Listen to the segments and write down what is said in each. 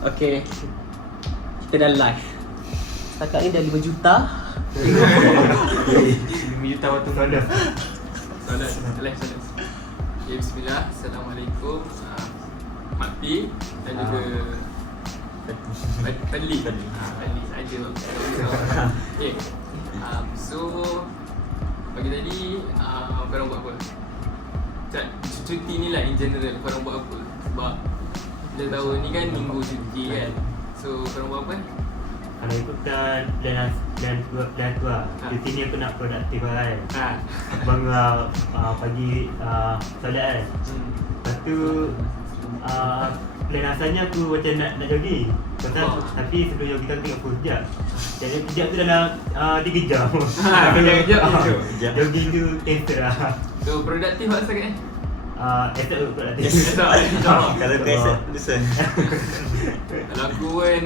Okay, kita dah live. Setakat ni dah 5 juta. 5 juta waktu solat. Solat. Okay, bismillah. Assalamualaikum. Mak P dan juga Fadli saja. Okay. So pagi tadi korang buat apa? Cuti ni lah in general korang buat apa? Sebab kita tahu ni kan minggu cuti kan. So korang buat apa? Kalau ikutkan plan tu lah. Cuti ni aku nak produktif lah kan. Bangun pagi solat kan. Lepas tu plan asalnya aku macam nak jogging. Tapi sebelum jogging tu tengok aku sekejap. Jadi sekejap tu dalam 3 jam. Kejap. Jogging tu cancel lah. So produktif tak sangat Esok produktif. Kalau kau esok lusa. Kalau aku kan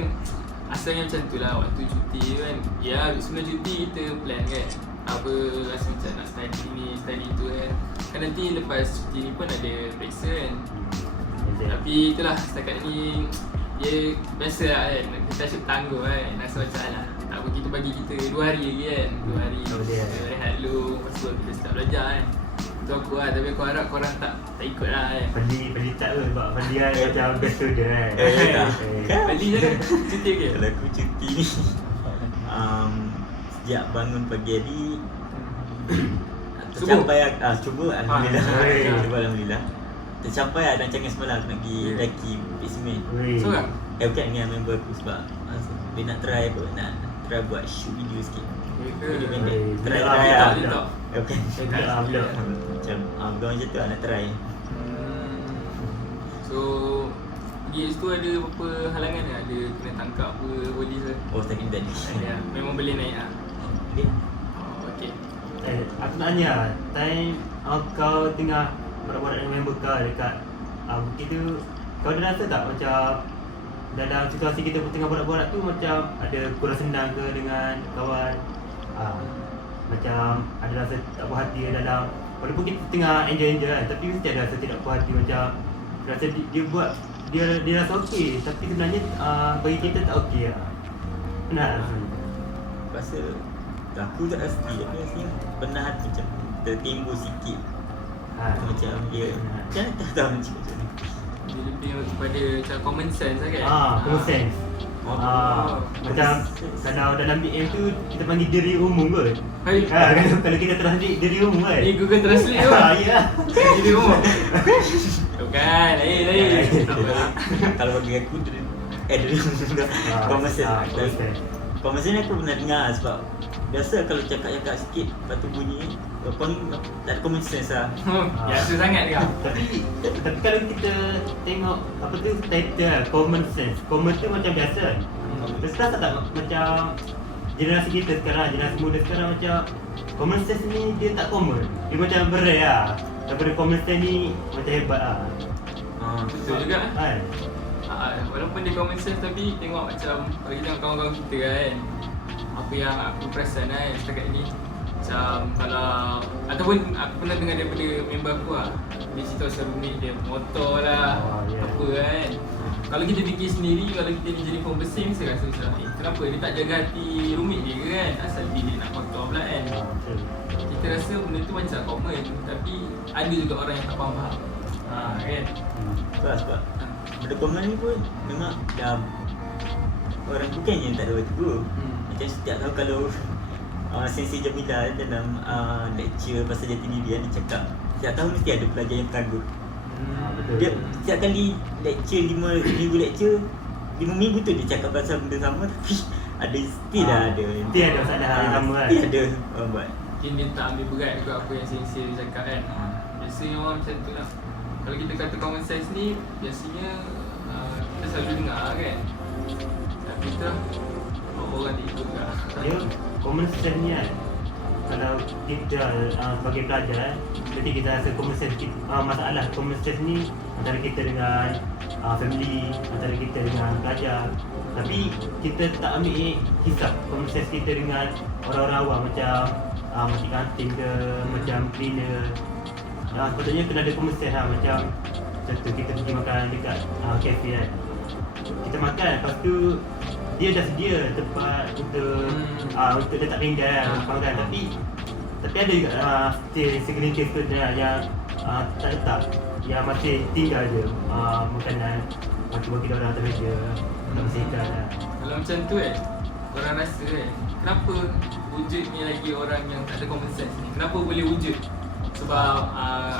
asalnya macam tu lah waktu cuti kan. Ya sebelum cuti kita plan kan apa rasa macam nak study ni study tu kan. Kan nanti lepas cuti ni pun ada periksa kan. Tapi itulah setakat ni dia biasa lah kan. Kita asyik tangguh kan. Rasa macam lah tak apa kita bagi kita 2 hari lagi kan. 2 hari kita rehat dulu. Lepas tu kita start belajar kan. Itu aku lah. Tapi aku harap korang tak ikut lah kan. Fadli tak tu sebab Fadli kan macam best student kan. Fadli je kan cuti ke? Kalau aku cuti ni sejak bangun pagi tadi tercapai cuba Alhamdulillah. Cuba Alhamdulillah tercapai lah rancangan semalam nak pergi daki Bukit Semen. Seorang? Bukan dengan member aku sebab dia nak try buat shoot video sikit. Video pendek. Try TikTok. Bukan. Vlog. Macam bukan macam tu lah nak try. So pergi situ ada apa halangan tak? Ada kena tangkap apa polis ke? Oh second tadi. Ada. Memang boleh naik lah. Dia Oh okey. Aku nak tanya, time kau tengah borak-borak dengan member kau dekat bukit tu, kau ada rasa tak macam dalam situasi kita tengah borak-borak tu macam ada kurang senang ke dengan kawan? Macam ada rasa tak puas hati dalam, walaupun kita tengah enjoy kan, tapi mesti ada rasa tidak puas hati macam rasa dia buat dia rasa okey tapi sebenarnya bagi kita tak okey lah. Pernah rasa macam rasa aku tak rasa tapi rasanya pernah hati macam tertimbul sikit. Macam dia macam tak tahu nak cakap macam ni. Dia lebih kepada macam common sense lah kan? common sense. Macam kalau dalam BM tu kita panggil diri umum kot. Hai. Kalau kita translate diri umum kan. Ni Google Translate tu. Ya. Jadi umum. Bukan, lain. Kalau bagi aku dari common sense. Common sense aku pernah dengar sebab biasa kalau cakap-cakap sikit lepas tu bunyi tak ada common sense lah. Biasa sangat ke? Tapi kalau kita tengok apa tu title lah, common sense. Common tu macam biasa kan. Terus tak macam generasi kita sekarang, generasi muda sekarang macam common sense ni dia tak common. Dia macam berai lah. Daripada common sense ni macam hebat lah. Betul juga kan. Walaupun dia common sense tapi tengok macam kalau kita tengok kawan-kawan kita kan, apa yang aku perasan kan setakat ni macam kalau ataupun aku pernah dengar daripada member aku lah, dia cerita pasal roommate dia motor lah apa kan. Kalau kita fikir sendiri, kalau kita ni jadi form bersih mesti rasa macam kenapa dia tak jaga hati roommate dia ke kan, asal dia nak motor pula kan. Kita rasa benda tu macam common tapi ada juga orang yang tak faham kan. Sebab benda common ni pun memang dah orang bukannya tak ada waktu guru. Macam setiap tahun kalau Sensei Jamila dalam lecture pasal jati diri dia cakap setiap tahun mesti ada pelajar yang teranggut. Dia setiap kali lecture 5 minggu lecture 5 minggu tu dia cakap pasal benda sama tapi ada still lah ada. Dia ada masalah yang sama kan. Dia ada orang buat. Mungkin dia tak ambil berat juga apa yang Sensei dia cakap kan. Biasanya orang macam tu lah. Kalau kita kata common sense ni biasanya kita selalu dengar kan. Tapi tu lah orang tak ikut lah. Dia common sense ni kan, kalau kita sebagai pelajar nanti kita rasa common sense masalah common sense ni antara kita dengan family, antara kita dengan pelajar. Tapi kita tak ambil hisap common sense kita dengan orang-orang awam macam makcik kantin ke, macam cleaner. Sepatutnya kena ada common sense lah, macam contoh kita pergi makan dekat kafe kan. Kita kita makan, lepas tu dia dah sedia tempat untuk untuk letak pinggan makan, tapi ada juga segelintir student yang tak letak, yang masih tinggal je makanan bagi orang atas meja, tak bersihkan lah. Kalau macam tu korang rasa kenapa wujud ni lagi orang yang tak ada common sense ni? Kenapa boleh wujud? Sebab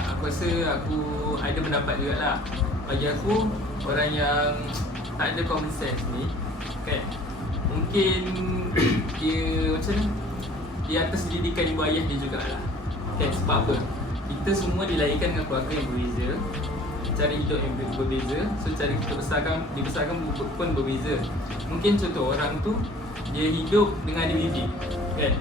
aku rasa aku ada pendapat jugalah. Bagi aku, orang yang tak ada common sense ni kan, mungkin dia macam ni, dia atas didikan ibu ayah dia jugalah kan. Sebab apa? Kita semua dilahirkan dengan keluarga yang berbeza, cara hidup yang berbeza, so cara kita dibesarkan pun berbeza. Mungkin contoh orang tu dia hidup dengan ada bibik kan,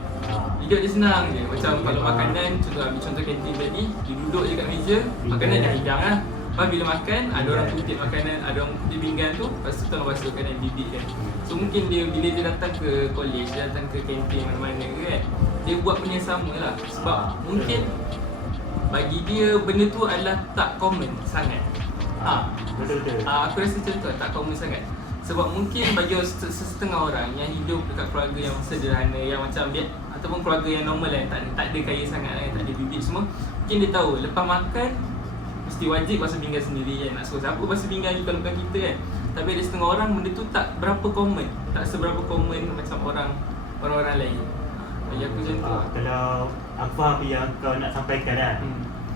hidup dia senang je. Macam kalau makanan, ambil contoh kantin tadi, dia duduk je kat meja, makanan dah hidang lah. Lepas bila makan, ada orang kutip makanan, ada orang kutip pinggan tu, lepas tu tolong basuhkan dengan bibik kan. So mungkin dia bila dia datang ke college, dia datang ke kantin mana-mana kan, dia buat benda yang sama lah. Sebab mungkin bagi dia benda tu adalah tak common sangat. Betul-betul. Aku rasa macam tu tak common sangat. Sebab mungkin bagi setengah orang yang hidup dekat keluarga yang sederhana, yang macam dia, ataupun keluarga yang normal yang tak ada kaya sangat lah, yang tak ada bibik semua, mungkin dia tahu lepas makan mesti wajib basuh pinggan sendiri kan. Nak suruh siapa basuh pinggan kalau bukan kita kan. Tapi ada setengah orang benda tu tak berapa common, tak seberapa common macam orang-orang lain. Bagi aku macam tu. Kalau aku faham apa yang kau nak sampaikan kan,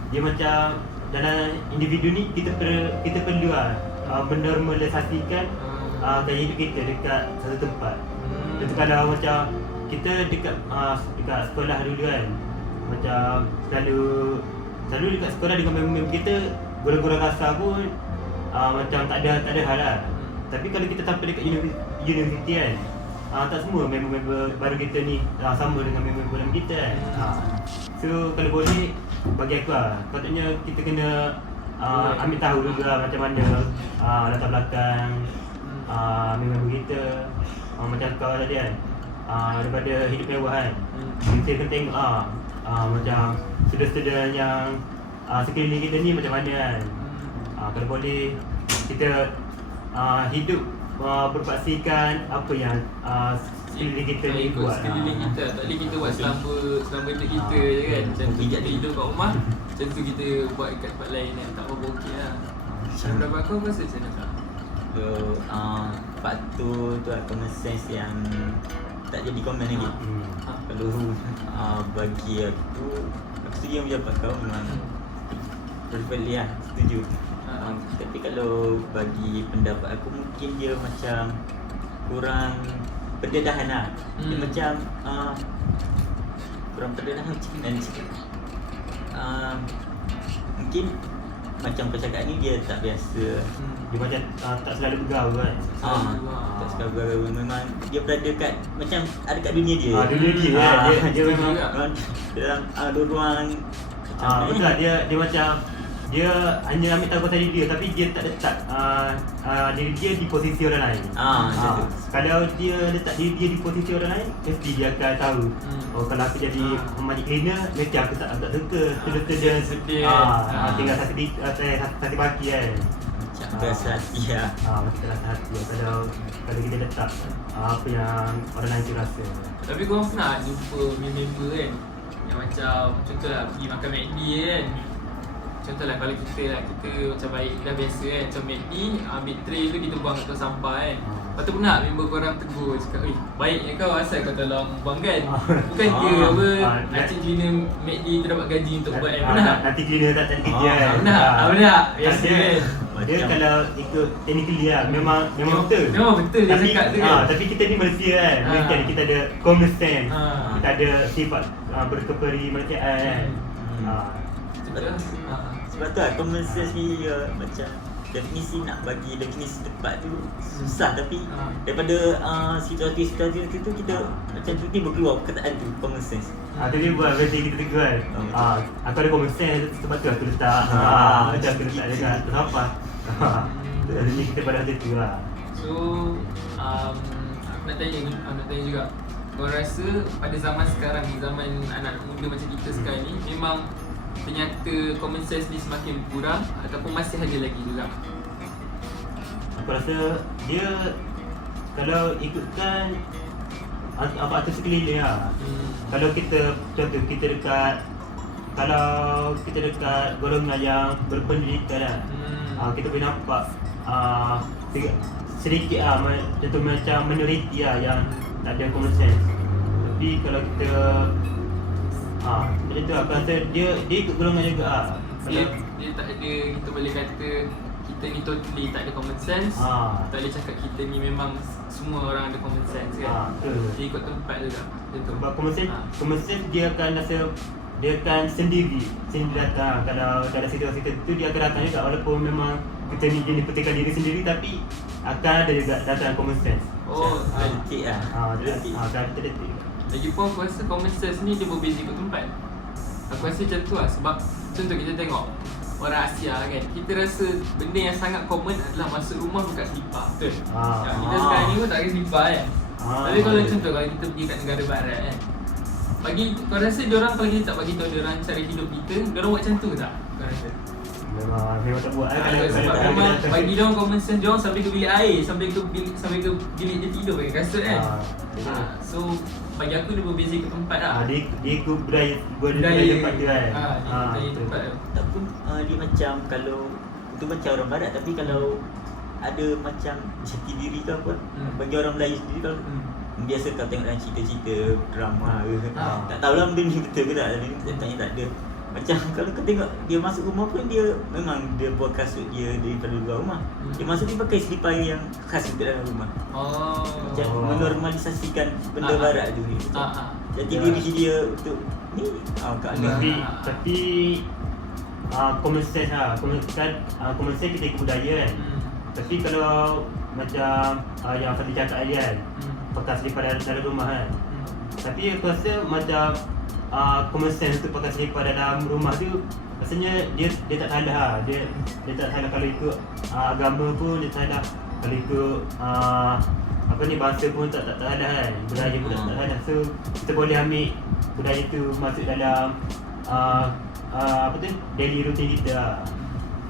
dia macam dalam individu ni kita perlu menormalisasikan gaya hidup kita dekat satu tempat. Jadi kalau macam kita dekat sekolah dulu kan, macam selalu dekat sekolah dengan member kita, gurau-gurau kasar pun macam tak ada hal lah. Tapi kalau kita sampai dekat universiti kan, tak semua member-member baru kita ni sama dengan member lama kita kan. So kalau boleh, bagi aku patutnya kita kena ambil tahu juga macam mana latar belakang member kita. Macam kau tadi kan, daripada hidup mewah kan, kita kena tengok macam student-student yang sekeliling kita ni macam mana kan. Kalau boleh kita hidup berpaksikan apa yang sekeliling kita ni buat. Sekeliling kita, tak boleh kita buat selama hidup kita je kan. Macam tu kita hidup kat rumah, macam tu kita buat kat tempat lain kan, tak apa-apa okey lah. Pendapat kau rasa macam mana tak? So, part tu common sense yang tak jadi komen lagi. Kalau bagi aku setuju dengan pendapat kau, memang perfectly lah, setuju. Tapi kalau bagi pendapat aku, mungkin dia macam kurang pendedahan lah. Dia macam kurang pendedahan macam mana nak cakap. Mungkin macam kau cakap ni dia tak biasa. Dia macam tak selalu bergaul kan. Tak selalu bergaul. Memang dia berada kat macam ada kat dunia dia. Dunia dia dia memang dalam ruang betul lah, dia macam dia hanya ambil tahu pasal diri dia, tapi dia tak letak diri dia di posisi orang lain. Kalau dia letak diri dia di posisi orang lain, mesti dia akan tahu. Kalau aku jadi mandi cleaner, mesti aku tak suka student tinggal satu pagi kan. Macam berasa hati lah. Macam rasa hati lah. Kalau kita letak apa yang orang lain tu rasa. Tapi korang pernah jumpa member kan, yang macam contohlah pergi makan McD kan. Contohlah kalau kita macam baik dah biasa kan, macam McD ambil tray tu kita buang kat tong sampah kan. Lepas tu pernah member korang tegur cakap, baiknya kau asal kau tolong buang kan. Bukan dia apa nanti cleaner McD tu dapat gaji untuk buat kan. Pernah? Nanti cleaner tak cantik dia kan. Pernah? Biasa kan. Dia kalau ikut technically lah, memang betul. Memang betul dia cakap tu kan. Tapi kita ni Malaysia kan, Malaysia ni kita ada common sense. Kita ada sifat berkeperimanusiaan kan. Sebab tu lah common sense ni macam nak bagi definisi tepat tu susah. Tapi daripada situasi-situasi tu kita macam tu tiba keluar perkataan tu, common sense. Tadi buat versi kita tegur kan, aku ada common sense, sebab tu aku letak macam aku letak dekat atas sampah. Jadi kita pada hati tu lah. So aku nak tanya juga, kau rasa pada zaman sekarang ni, zaman anak muda macam kita sekarang ni, memang ternyata common sense ni semakin kurang ataupun masih ada lagi juga? Aku rasa dia kalau ikutkan apa sekeliling lah. Kalau kita contoh kita dekat golongan yang berpendidikan lah, kita boleh nampak sedikit lah, contoh macam minoriti lah yang tak ada common sense. Tapi kalau kita macam tu aku rasa dia ikut golongan juga lah. Dia tak ada, kita boleh kata kita ni totally tak ada common sense. Tak boleh cakap kita ni memang semua orang ada common sense kan. Betul. Dia ikut tempat juga. Betul. Sebab common sense dia akan rasa dia akan sendiri datang. Kalau situasi tu dia akan datang juga, walaupun memang kita ni jenis petikan diri sendiri, tapi akan ada juga datang common sense. Detik lah. Detik. Lagipun aku rasa common sense ni dia berbeza ikut tempat. Aku rasa macam tu lah, sebab contoh kita tengok orang Asia kan, kita rasa benda yang sangat common adalah masuk rumah buka selipar. Betul? Kita sekarang ni pun tak pakai selipar kan. Tapi kalau contoh kalau kita pergi kat negara barat kan, kau rasa diorang kalau kita tak bagi tahu diorang cara hidup kita, diorang buat macam tu tak? Kau rasa? Memang tak buat Sebab memang bagi diorang common sense diorang sampai ke bilik air, sampai ke bilik dia tidur pakai kasut kan. So bagi aku dia berbeza ke tempat lah. Dia ikut budaya tempat dia kan. Budaya tempat tu. Tapi dia macam kalau itu macam orang barat, tapi kalau ada macam jati diri ke apa, bagi orang Melayu sendiri kalau biasa kau tengok dalam cerita-cerita drama ke, tak tahulah benda ni betul ke tak, tapi tanya tak ada. Macam kalau kau tengok dia masuk rumah pun dia memang dia buat kasut dia daripada luar rumah. Dia masuk dia pakai selipar yang khas untuk dalam rumah. Macam menormalisasikan benda barat tu ni. Jadi diri dia untuk ni kat tapi common sense lah. Common sense kita ikut budaya kan. Tapi kalau macam yang Fadli cakap tadi kan, pakai selipar dalam rumah kan. Tapi aku rasa macam common sense untuk pakai selipar dalam rumah tu rasanya dia tak salah lah. Dia tak salah kalau ikut agama pun dia salah, kalau ikut bangsa pun tak salah kan, budaya pun tak salah. So kita boleh ambil budaya tu masuk dalam daily routine kita lah.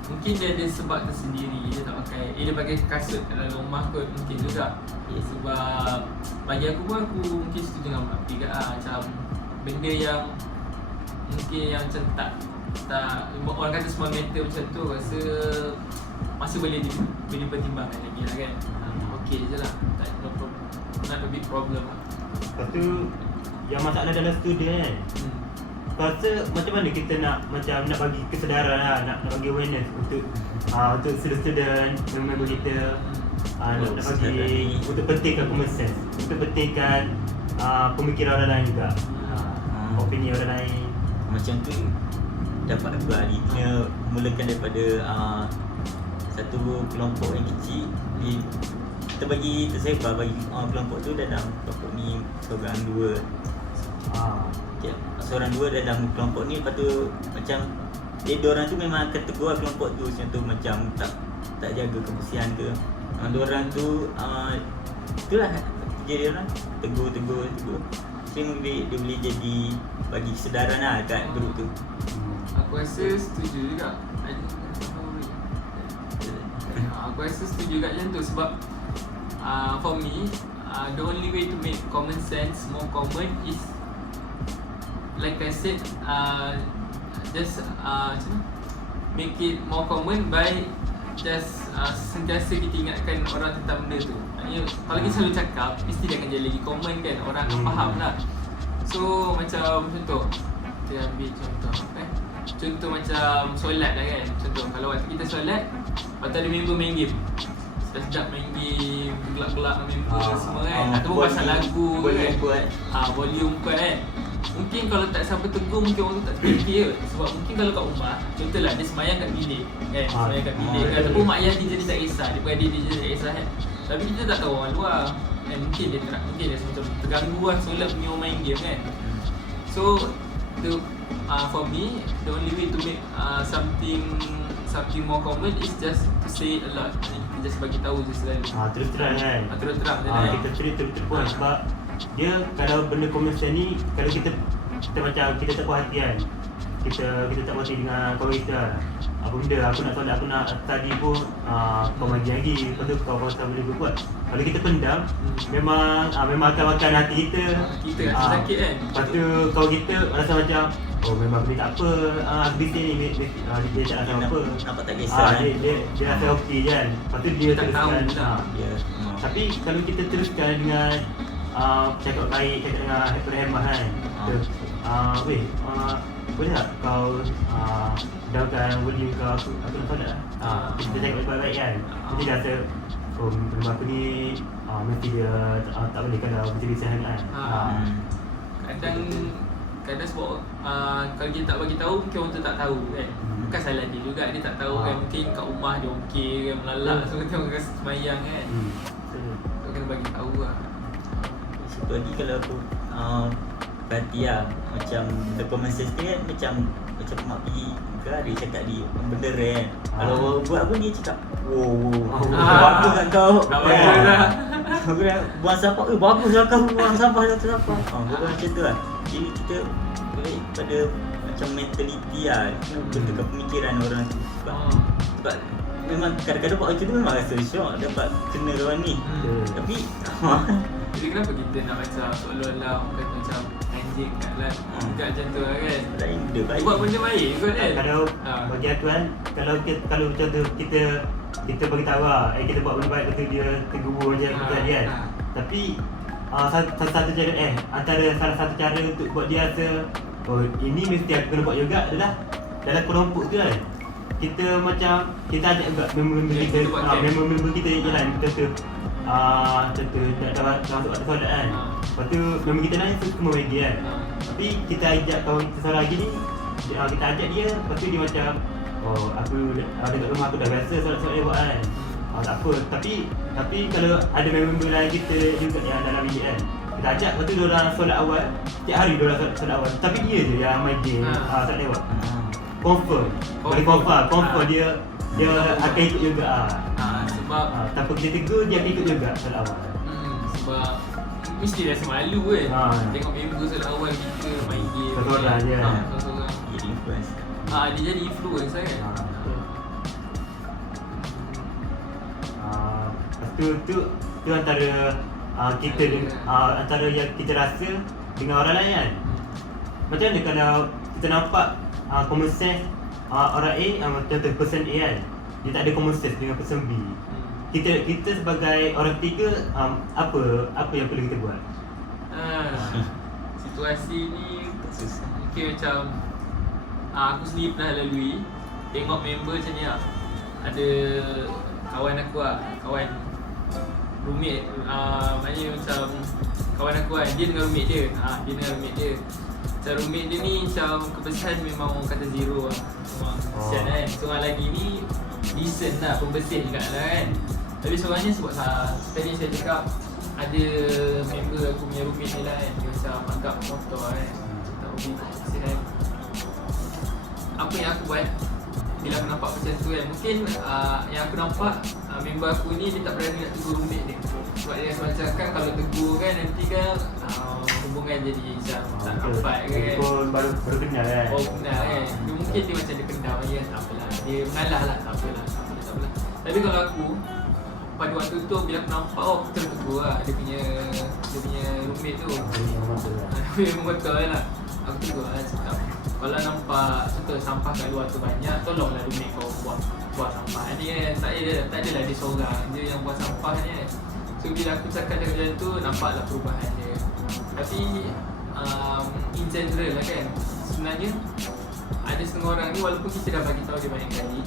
Mungkin dia ada sebab tersendiri, dia tak pakai, dia pakai kasut dalam rumah kot mungkin juga. Sebab bagi aku pun aku mungkin setuju dengan Mak Pi lah, macam benda yang mungkin yang macam tak orang kata semua mental macam tu, rasa masih boleh dipertimbangkan lagi lah kan. Okey je lah, not a big problem lah. Lepas tu yang masalah dalam student kan, rasa macam mana kita nak bagi kesedaran lah, nak bagi awareness untuk student member kita, nak bagi untuk pentingkan common sense, untuk pentingkan pemikiran orang lain juga, opini orang lain. Macam tu dapat dua hari, kena mulakan daripada satu kelompok yang kecil. Kita bagi tersebar bagi kelompok tu dalam kelompok ni seorang dua. Seorang dua dalam kelompok ni, lepas tu macam diorang tu memang akan tegur kelompok tu. Contoh macam tak jaga kebersihan ke, diorang tu itulah jadi diorang tegur. Jadi dia boleh jadi bagi kesedaran lah kat grup tu. Aku rasa setuju juga. Aku rasa setuju juga macam tu, sebab for me the only way to make common sense more common is, like I said, just make it more common by just sentiasa kita ingatkan orang tentang benda tu. Maksudnya kalau kita selalu cakap, mesti dia akan jadi lagi common kan, orang akan faham lah. So macam contoh, kita ambil contoh contoh macam solat lah kan. Contoh kalau waktu kita solat, waktu ada member main game, sedap main game, gelak-gelak dengan member semua kan, ataupun pasal lagu kan, volume kuat kan. Mungkin kalau tak siapa tegur, mungkin orang tu tak terfikir. Sebab mungkin kalau kat rumah, contohlah dia semayang kat bilik kan, semayang kat bilik kan, ataupun mak ayah dia jadi tak kisah, dia beradik dia jadi tak kisah kan. Tapi kita tak tahu orang luar kan, mungkin dia macam terganggu lah solat punya orang main game kan. So for me, the only way to make something more common is just to say it a lot. Kita just bagi tahu je selalu. Terus-terang kan. Terus-terang je kita terus pun sebab dia kalau benda common sense ni, kalau kita macam kita tak puas hati kan, kita tak berhenti dengan kawan kita. Apa benda aku nak solat, aku nak tadi pun kau bagi lagi, lepas tu kau rasa boleh buat. Kalau kita pendam, memang akan makan hati kita. Kita rasa sakit kan. Lepas tu kawan kita rasa macam oh memang benda tak apa, habis ni dia tak rasa apa. Nampak tak kisah. Dia rasa okey je kan. Lepas tu dia Tak tahu teruskan. lah. Ya. Tapi kalau kita teruskan dengan cakap baik, cakap dengan hemah kan. Weh, boleh tak kau downkan volume kau, aku nak solat lah. Kita cakap baik-baik kan. Jadi dia rasa oh memang aku ni mesti dia tak boleh kalau bercerita sangat kan. Kadang sebab kalau kita tak bagi tahu mungkin orang tu tak tahu kan. Bukan salah dia juga, dia tak tahu kan. Mungkin kat rumah dia okey kan, melalak so kita orang rasa semayang kan. So kena bagi tahu lah. Satu lagi kalau aku perhati lah, macam the common sense ni kan macam mak pergi ke dia cakap dia benda rare kan. Kalau buat pun dia cakap bagus kan kau. Tak bagus lah. Buang sampah, bagus lah kau buang sampah satu sampah. Bukan macam tu lah. Jadi kita balik pada macam mentality lah, bentukkan pemikiran orang tu. Sebab memang kadang-kadang buat macam tu memang rasa syok dapat kena kawan ni. Tapi Jadi kenapa kita nak macam seolah-olah orang kata macam anjing kat lah. Juga macam tu lah kan. lain benda baik. Buat benda baik kot kan. Kalau bagi aku kan, kalau macam tu kita bagi tahu lah, kita buat benda baik, betul dia tergubur macam tadi kan. Tapi satu cara antara salah satu cara untuk buat dia rasa oh ini mesti aku kena buat juga adalah dalam kelompok tu kan. Kita macam kita ajak juga member-member kita jalan contoh nak masuk waktu solat kan. Lepas tu member kita lain semua bagi kan. Tapi kita ajak kawan kita seorang lagi ni, kita ajak dia, lepas tu dia macam oh aku dekat rumah aku dah biasa solat-solat dia buat kan. Tak apa, tapi kalau ada member lain kita juga yang dalam bilik kan, kita ajak, lepas tu diorang solat awal, setiap hari diorang solat awal, tapi dia je yang main game solat lewat. Confirm dia akan ikut juga Sebab tanpa kita tegur dia akan ikut juga solat awal. Sebab mesti rasa malu kan. Tengok member solat awal kita main game Seorang je. Seorang. Jadi influence. Dia jadi influence kan. Tu antara kita antara yang kita rasa dengan orang lain kan. Macam mana kalau kita nampak common sense orang A, contoh person A kan, dia tak ada common sense dengan person B. Kita sebagai orang ketiga apa yang perlu kita buat? Situasi ni Susah. mungkin macam aku sendiri pernah lalui. Tengok member macam ni lah. Ada kawan aku lah, kawan roommate, maknanya macam kawan aku kan, dia dengan roommate dia. Macam roommate dia ni macam kebersihan memang orang kata zero lah. Memang kesian kan. Seorang lagi ni decent lah, pembersih juga lah kan. Tapi seorangnya sebab tadi saya cakap ada member aku punya roommate ni lah kan, dia macam anggap motor kan, tak hobi kebersihan. Apa yang aku buat bila aku nampak macam tu kan, mungkin yang aku nampak member aku ni dia tak berani nak tegur roommate dia. Sebab dia rasa macam kan kalau tegur kan nanti kan hubungan jadi macam tak rapat kan. Baru kenal kan. Kenal kan. Dia mungkin dia macam dia pendam je, tak apalah. Dia mengalah lah, tak apalah. Tapi kalau aku pada waktu tu bila aku nampak aku terus tegur lah dia punya roommate tu. Memang betul lah. Aku tegur lah cakap, kalau nampak contoh sampah kat luar tu banyak, tolonglah roommate kau buat sampah ni kan. Tak adalah dia seorang dia yang buat sampah ni kan. So bila aku cakap macam tu, nampaklah perubahan dia. Tapi in general lah kan, sebenarnya ada setengah orang ni walaupun kita dah bagi tahu dia banyak kali,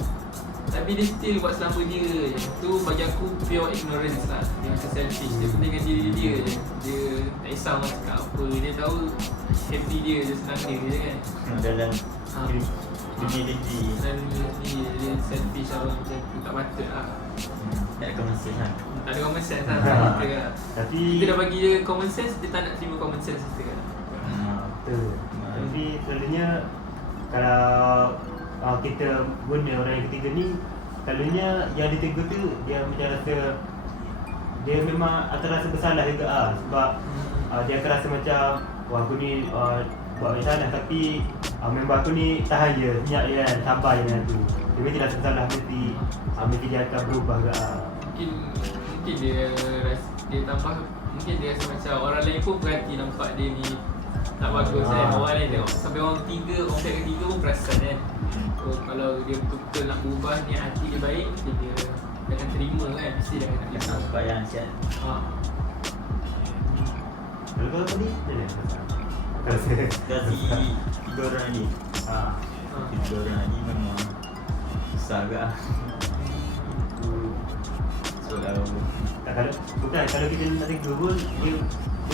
tapi dia still buat selamba dia je. Tu bagi aku pure ignorance lah. Dia macam selfish, dia penting dengan diri dia je. Dia tak kisah orang cakap apa, dia tahu happy dia je, senang dia je kan. Dalam dunia dia selfish lah, orang macam tu, tak patut lah. tak ada common sense lah. Tak ada common sense lah kita kan. Tapi Kita dah bagi dia common sense, dia tak nak terima common sense kita kan. betul. Tapi selalunya kalau kita guna orang yang ketiga ni, selalunya yang ditegur tu dia macam rasa dia memang akan rasa bersalah juga sebab dia akan rasa macam wah aku ni buat salah, tapi member aku ni tahan je, senyap je kan, sabar je dengan tu. Dia mesti rasa salah, mesti dia akan berubah ke. Mungkin dia tambah, mungkin dia rasa macam orang lain pun berhati nampak dia ni tak bagus kan. Orang lain tengok sampai orang ketiga pun perasan kan. So kalau dia betul-betul nak berubah, ni hati dia baik, dia akan terima kan. Mesti dia akan terima. Nampak yang sihat. Kalau kau tadi, dia dah rasa. Dari 3 orang ni. 3 orang ni memang susah agak. So Kalau kita nak tegur pun, dia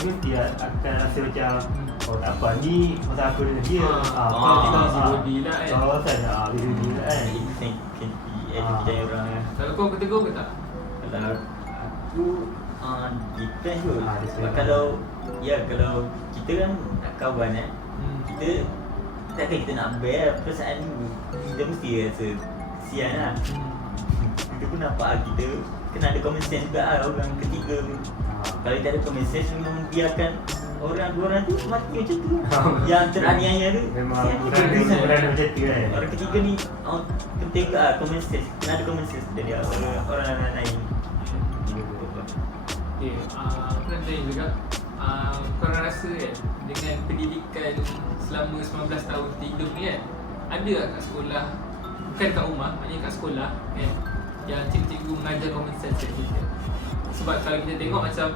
mesti akan rasa macam tak apa, ni masa aku dengan dia. Body lah kan. Kawasan body lah kan. Ada orang. Kalau kau tegur ke tak? Kalau aku depend tu. Sebab depend. kalau kita kan nak kawan kita takkan kita nak bear perasaan tu. Kita mesti rasa kesian lah. Kita pun nampak kita kena ada common sense juga lah orang ketiga tu. Kalau tak ada common sense memang biarkan dua orang tu mati macam tu. Yang teraniaya tu Memang kesian berada macam tu kan. orang ketiga ni penting juga lah common sense. Kena ada common sense dari orang lain. Okay, aku nak tanya juga, korang rasa kan dengan pendidikan selama 19 tahun kita hidup ni kan, ada tak kat sekolah, bukan kat rumah, maknanya kat sekolah kan, yang cikgu-cikgu mengajar common sense kat kita? Sebab kalau kita tengok macam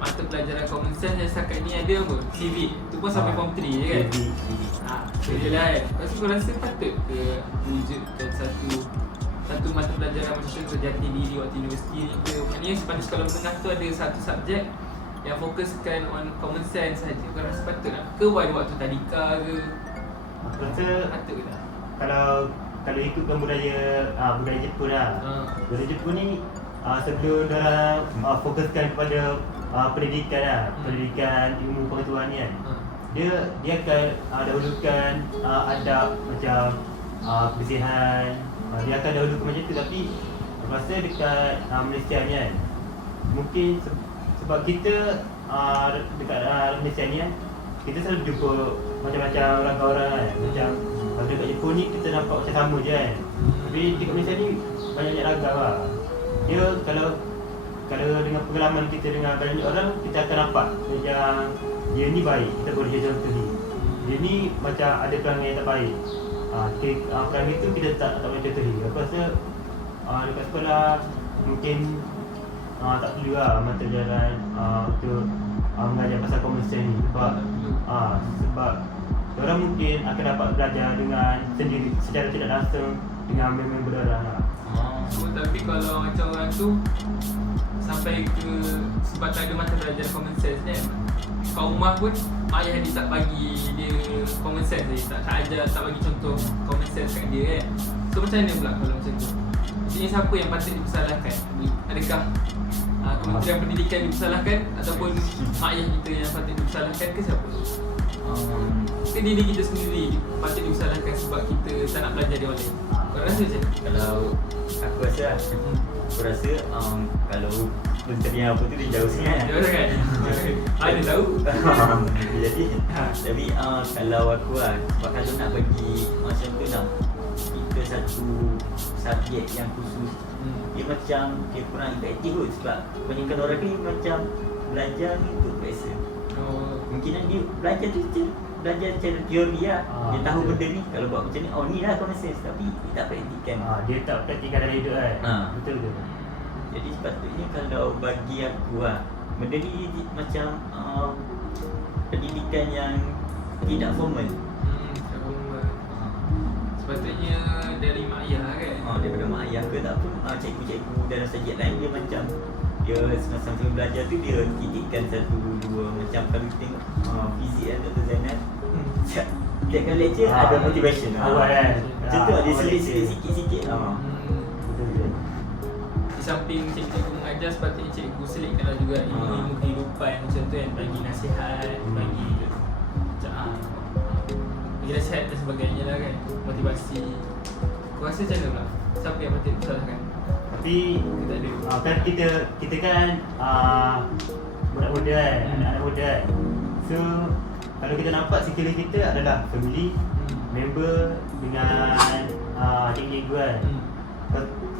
mata pelajaran common sense yang setakat ni ada apa? Civic, tu pun sampai form 3 je kan? So je lah kan. Lepas tu kau rasa patut ke wujudkan satu mata pelajaran macam contoh jati diri waktu universiti ni ke? Maknanya pada sekolah menengah tu ada satu subjek yang fokuskan on common sense saja. Kau rasa patut tak? Ke waktu tadika ke? Aku rasa Patut ke tak? kalau ikutkan budaya Jepun lah. Budaya Jepun ni sebelum diorang fokuskan kepada pendidikan lah, pendidikan ilmu pengetahuan ni kan. Dia akan dahulukan adab macam kebersihan. Dia akan dahulukan macam tu, tapi aku rasa dekat Malaysia ni kan, mungkin sebab kita dekat Malaysia ni kan, kita selalu jumpa macam-macam orang kan. Macam kalau dekat Jepun ni kita nampak macam sama je kan. Tapi dekat Malaysia ni banyak ragam lah. Dia kalau dengan pengalaman kita dengan banyak orang, kita akan nampak macam dia ni baik, kita boleh jadi contoh dia. Dia ni macam ada perangai yang tak baik. Perangai tu kita tak boleh contoh dia. Aku rasa dekat sekolah mungkin tak perlu lah mata pelajaran untuk mengajar pasal common sense ni. Sebab orang mungkin akan dapat belajar dengan sendiri secara tidak langsung dengan member orang lah. Tapi kalau macam orang tu sampai ke sebab tak ada mata pelajaran common sense kan, kat rumah pun ayah dia tak bagi dia common sense dia, tak ajar, tak bagi contoh common sense kat dia kan. So macam mana pula kalau macam tu? Maksudnya siapa yang patut dipersalahkan? Adakah Kementerian Pendidikan dipersalahkan ataupun mak ayah kita yang patut dipersalahkan ke siapa? Ke diri kita sendiri patut dipersalahkan sebab kita tak nak belajar dia orang lain? Kau rasa macam mana? Kalau aku rasa kalau menterian apa tu dia jauh sangat. Dia orang kan? Ada tahu? Jadi tapi kalau aku sebab kalau nak bagi macam tu nak kita satu subjek yang khusus, dia macam dia kurang efektif kot. Sebab kebanyakan orang ni macam belajar ni untuk biasa. Mungkinan dia belajar secara teori lah. Dia tahu benda ni, kalau buat macam ni, ni lah common sense, tapi dia tak praktikkan. Dia tak praktikkan dalam hidup kan. Betul ke? Jadi sepatutnya kalau bagi aku benda ni macam pendidikan yang tidak formal. Tak formal. Sepatutnya dari mak ayah kan? Daripada mak ayah ke tak pun cikgu-cikgu dalam subjek lain dia macam dia semasa belajar tu dia titipkan satu dua macam kalau kita tengok fizik Dr. Zainal setiap kali lecture ada motivation awal kan. Macam tu dia selit-selit sikit-sikit. Di samping cikgu mengajar, sepatutnya cikgu selitkanlah juga ilmu kehidupan macam tu kan, bagi nasihat, bagi nasihat dan sebagainya lah kan, motivasi. Kau rasa macam mana pula? Siapa yang patut disalahkan? Tapi Kita ada kan kita kan budak muda kan, anak muda kan. So kalau kita nampak sekeliling kita adalah family, member dengan cikgu kan.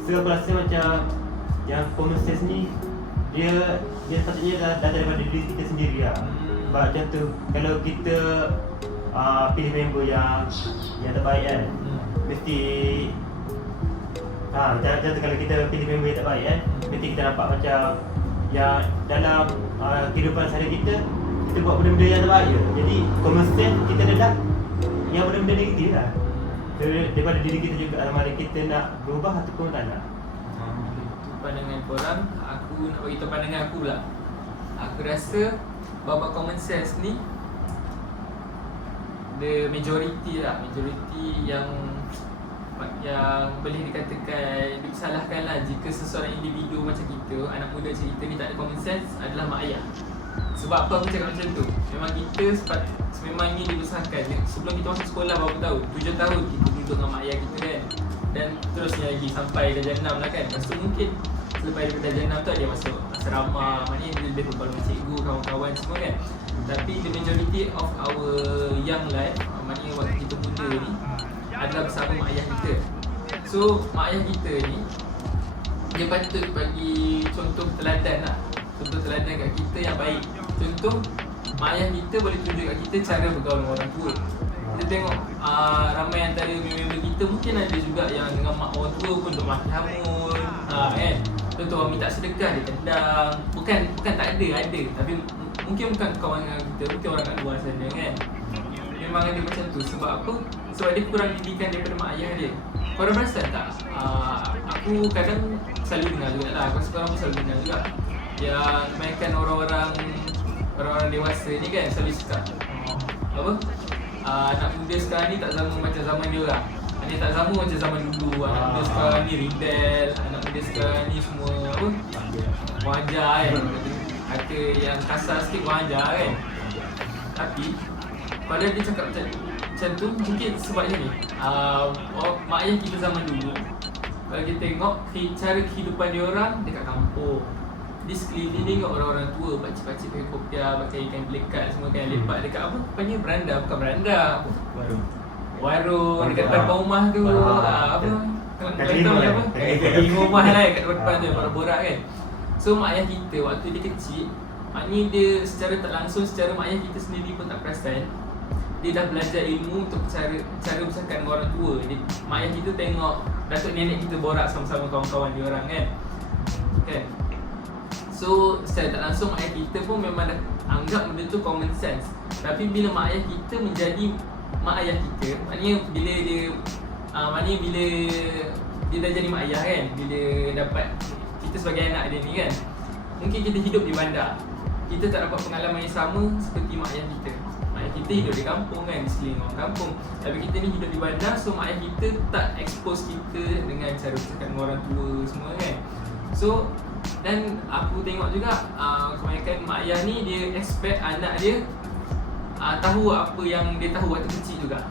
So aku rasa macam yang common sense ni dia sepatutnya datang daripada diri kita sendiri lah. Sebab macam tu, kalau kita pilih member yang terbaik kan, mesti macam tu, kalau kita pilih member yang terbaik kan, mesti kita nampak macam yang dalam kehidupan sehari kita buat benda-benda yang terbaik je. Jadi common sense kita dah yang benda-benda negatif lah. Daripada diri kita juga, sama ada kita nak berubah ataupun tak nak. Itu pandangan korang. Aku nak bagi tahu pandangan aku pula. Aku rasa bab common sense ni the majority yang boleh dikatakan disalahkan lah jika seseorang individu macam kita, anak muda macam kita ni tak ada common sense adalah mak ayah. Sebab apa aku cakap macam tu? Memang kita sememangnya dibesarkan. Sebelum kita masuk sekolah berapa tahun? 7 tahun kita duduk dengan mak ayah kita kan. Dan terusnya lagi sampai darjah 6 lah kan. Lepas tu mungkin selepas daripada darjah 6 tu dia masuk asrama, maknanya dia lebih berbalu dengan cikgu, kawan-kawan semua kan. Tapi the majority of our young life, maknanya waktu kita muda ni adalah bersama mak ayah kita. So mak ayah kita ni dia patut bagi contoh teladan lah. Contoh teladan kat kita yang baik. Contoh, mak ayah kita boleh tunjuk kat kita cara bergaul dengan orang tua. Kita tengok ramai antara member kita mungkin ada juga yang dengan mak orang tua pun duk maki hamun, kan. Contoh orang minta sedekah dia tendang. Bukan tak ada. Tapi mungkin bukan kawan dengan kita, mungkin orang kat luar sana kan. Memang ada macam tu. Sebab apa? Sebab dia kurang didikan daripada mak ayah dia. Korang perasan tak? Aku kadang selalu dengar juga lah. Aku rasa korang pun selalu dengar juga. Yang kebanyakan orang dewasa ni kan selalu cakap apa? Anak muda sekarang ni tak sama macam zaman dia orang. Dia tak sama macam zaman dulu. Anak muda sekarang ni rebel. Anak muda sekarang ni semua apa? Wajar kan. Kata yang kasar sikit wajar kan. Tapi pada dia cakap macam tu, mungkin sebabnya ni mak ayah kita zaman dulu, kalau kita tengok cara kehidupan dia orang dekat kampung, di sekeliling tengok orang-orang tua, pakcik-pakcik pakai kopiah, pakai ikan pelikat semua kan, lepak dekat apa? Panggil beranda, bukan beranda, warung dekat depan rumah tu, apa? Kaki rumah lah kat depan tu, borak-borak kan. So mak ayah kita waktu dia kecil, maknanya dia secara tak langsung, secara mak ayah kita sendiri pun tak perasan, dia dah belajar ilmu untuk cara bercakap dengan orang tua. Mak ayah kita tengok datuk nenek kita borak sama-sama kawan-kawan dia orang kan. So secara tak langsung mak ayah kita pun memang dah anggap benda tu common sense. Tapi bila mak ayah kita menjadi mak ayah kita, maknanya bila dia dah jadi mak ayah kan, bila dapat kita sebagai anak dia ni kan, mungkin kita hidup di bandar, kita tak dapat pengalaman yang sama seperti mak ayah kita. Mak ayah kita hidup di kampung kan, di sekeliling orang kampung. Tapi kita ni hidup di bandar, so mak ayah kita tak expose kita dengan cara bercakap dengan orang tua semua kan. So dan aku tengok juga kebanyakan mak ayah ni dia expect anak dia tahu apa yang dia tahu waktu kecil juga.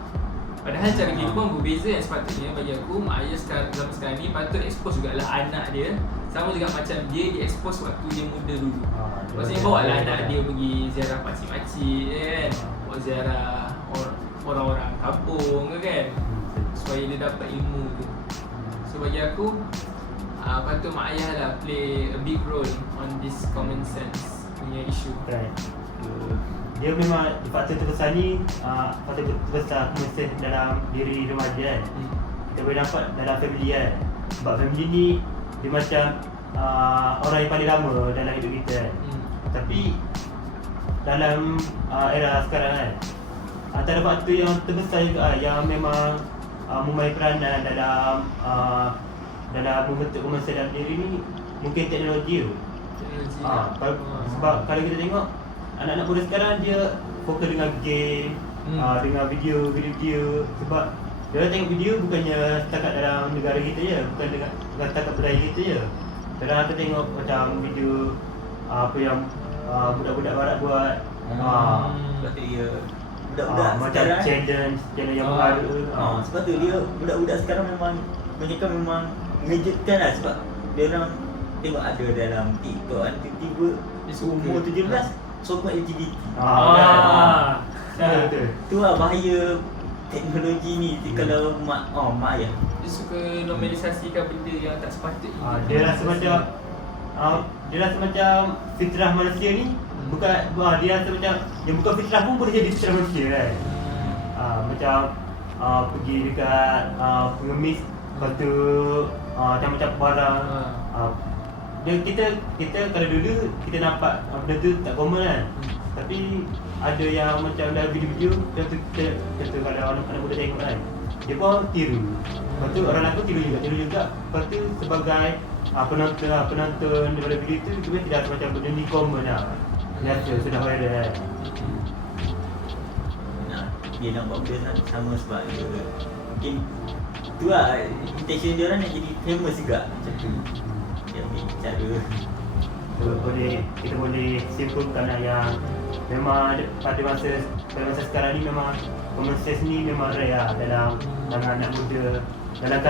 Padahal cara kehidupan berbeza, yang sepatutnya bagi aku mak ayah zaman sekarang ni patut expose jugalah anak dia sama juga macam dia di-expose waktu dia muda dulu. Maksudnya bawa lah anak dia pergi ziarah pakcik-pakcik kan, bawa ziarah orang-orang kampung kan, supaya dia dapat ilmu tu. So bagi aku patut mak ayah lah play a big role on this common sense punya issue. Right. Dia memang faktor terbesar ni, faktor terbesar common sense dalam diri remaja kan. Kita boleh dapat dalam family kan. Sebab family ni dia macam orang yang paling lama dalam hidup kita kan. Tapi dalam era sekarang kan, antara faktor yang terbesar juga yang memang memain peranan dalam membentuk common sense dalam diri ni mungkin teknologi tu. Sebab kalau kita tengok anak-anak muda sekarang dia fokus dengan game, dengan video. Sebab dia orang tengok video bukannya setakat dalam negara kita je, bukan dengan setakat budaya kita je. Dia orang akan tengok macam video apa yang budak-budak barat buat. Sebab tu dia budak-budak macam sekarang challenge yang baru. Sebab tu dia budak-budak sekarang memang kebanyakan memang mengejutkan lah. Sebab dia orang tengok ada dalam TikTok kan, tiba-tiba umur 17 sokong LGBT. Betul. Tu lah bahaya teknologi ni kalau mak ayah Dia suka normalisasikan benda yang tak sepatutnya. Dia rasa macam dia rasa macam fitrah manusia ni bukan dia rasa macam yang bukan fitrah pun boleh jadi fitrah manusia kan. Macam pergi dekat pengemis, lepas tu macam-macam barang. Kita kalau dulu kita nampak benda tu tak common kan. Tapi ada yang macam dalam video-video contoh kalau anak muda tengok kan, dia pun tiru. Lepas tu orang lain pun tiru juga. Lepas tu sebagai penonton daripada video tu, dia tidak rasa macam benda ni common lah. Biasa sudah viral kan. Dia nak buat benda sama sebab dia mungkin tu lah intention dia orang nak jadi famous juga macam tu. Dia ambil cara kita boleh simpulkan lah yang memang pada masa sekarang ni memang common sense ni memang rare lah dalam anak muda, dalam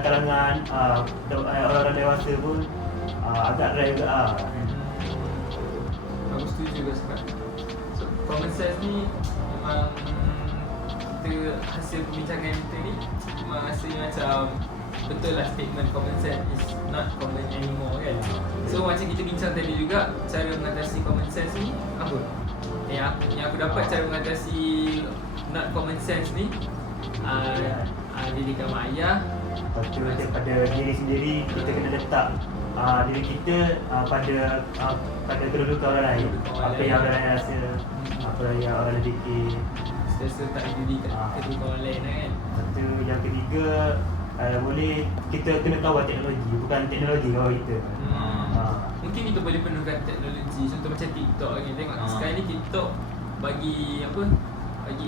kalangan orang dewasa pun agak rare juga lah. Aku setuju juga sebab so, common sense ni memang kita hasil perbincangan kita ni memang rasanya macam betul lah statement common sense is not common anymore kan. So macam kita bincang tadi juga, cara mengatasi common sense ni apa? Yang aku dapat cara mengatasi not common sense ni didikan mak ayah. Lepas tu daripada diri sendiri kita kena letak diri kita pada kedudukan orang lain. Apa yang orang lain rasa, apa yang orang lain fikir. Sentiasa tak didikan kedudukan orang lain kan. Lepas tu yang ketiga, boleh kita kena kawal teknologi, bukan teknologi kawal kita. Mungkin kita boleh penuhkan teknologi. Contoh macam TikTok lagi. Tengok sekarang ni TikTok bagi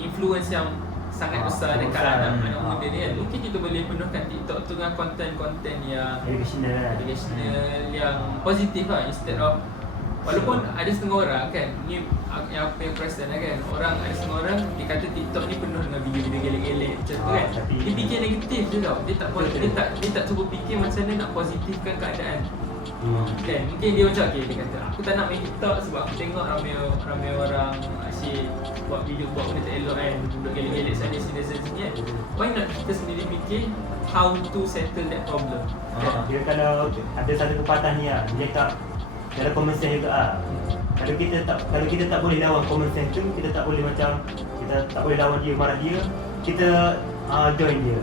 influence yang sangat besar dekat anak muda ni kan. Mungkin kita boleh penuhkan TikTok tu dengan konten-konten yang educational yang positif lah, instead of walaupun ada setengah orang kan, ni yang apa yang perasan lah kan, orang ada setengah orang dia kata TikTok ni penuh dengan video-video gelek-gelek macam tu kan. Dia fikir negatif je tau. Dia tak cuba fikir macam mana nak positifkan keadaan. Kan, mungkin dia macam dia kata aku tak nak main TikTok sebab aku tengok ramai orang asyik buat video buat benda tak elok kan, duduk gelek-gelek sana sini kan. Why not kita sendiri fikir how to settle that problem. Dia kalau ada satu pepatah ni lah, dia cakap dalam common sense juga lah. Kalau kita tak boleh lawan common sense tu, kita tak boleh lawan dia, marah dia, kita join dia.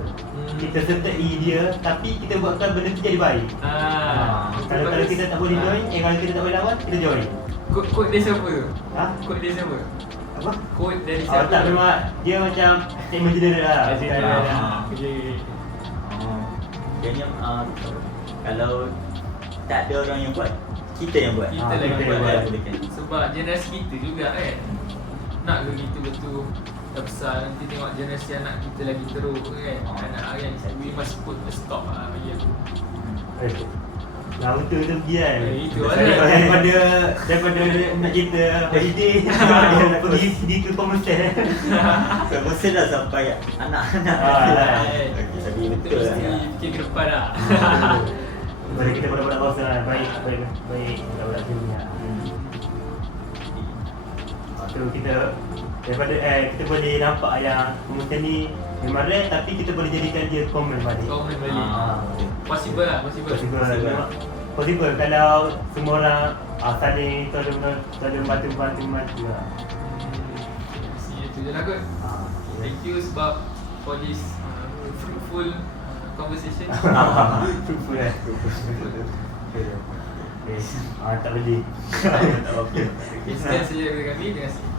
Kita sertai dia, tapi kita buatkan benda tu jadi baik. Kalau kita tak boleh join, kalau kita tak boleh lawan, kita join. Quote dia siapa tu? Quote dia siapa? Apa? Quote dari siapa? Tak, memang dia macam statement general lah. Jadi kalau tak ada orang yang buat, kita yang buat. Kita lah yang buat. Kan? Sebab generasi kita juga kan. Nak ke kita betul dah besar nanti tengok generasi anak kita lagi teruk kan. Anak yang we must put a stop lah bagi aku. Betul pergi kan. Itu Daripada nak kita holiday, pergi ke common sense. Common sense dah sampai anak-anak. Tapi betul lah. Fikir ke depan lah. Daripada kita budak-budak kawasan lah, baik budak-budak sini lah. Tu kita daripada kita boleh nampak yang komunitas ni memang rare, tapi kita boleh jadikan dia common balik. Common balik. Possible lah, Possible kalau semua orang saling tolong bantu lah. Itu je lah kot. Thank you sebab for this fruitful conversation. Fruitful lah. Tak boleh. Sekian saja daripada kami. Terima kasih.